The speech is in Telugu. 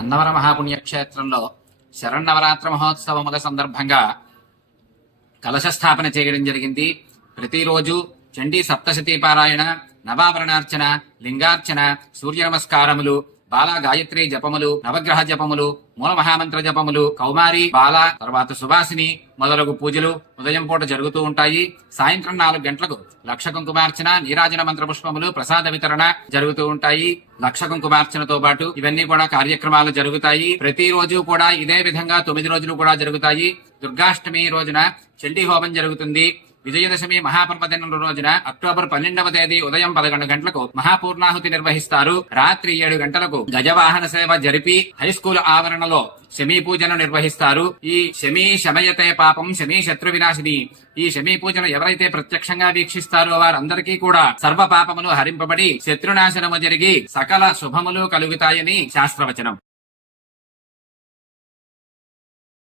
అన్నవర మహాపుణ్యక్షేత్రంలో శరన్నవరాత్ర మహోత్సవముల సందర్భంగా కలశ స్థాపన చేయడం జరిగింది. ప్రతిరోజు చండీ సప్తశతీ పారాయణ, నవాభరణార్చన, లింగార్చన, సూర్య నమస్కారములు, బాలా గాయత్రి జపములు, నవగ్రహ జపములు, మూల మహామంత్ర జపములు, కౌమారి, బాల, తర్వాత సువాసిని మొదలగు పూజలు ఉదయం పూట జరుగుతూ ఉంటాయి. సాయంత్రం 4 గంటలకు లక్ష కుంకుమార్చన, నీరాజన మంత్ర పుష్పములు, ప్రసాద వితరణ జరుగుతూ ఉంటాయి. లక్ష కుంకుమార్చనతో పాటు ఇవన్నీ కూడా కార్యక్రమాలు జరుగుతాయి. ప్రతిరోజు కూడా ఇదే విధంగా 9 రోజులు కూడా జరుగుతాయి. దుర్గాష్టమి రోజున చండీ హోమం జరుగుతుంది. విజయదశమి మహాపర్వదినం రోజున అక్టోబర్ 12వ తేదీ ఉదయం 11 గంటలకు మహాపూర్ణాహుతి నిర్వహిస్తారు. రాత్రి 7 గంటలకు గజవాహన సేవ జరిపి హైస్కూల్ ఆవరణలో శమీ పూజను నిర్వహిస్తారు. ఈ శమీ శమయతే పాపం శమీ శత్రు వినాశిని, ఈ శమీ పూజను ఎవరైతే ప్రత్యక్షంగా వీక్షిస్తారో వారందరికీ కూడా సర్వ పాపములు హరింపబడి శత్రునాశనము జరిగి సకల శుభములు కలుగుతాయని శాస్త్రవచనం.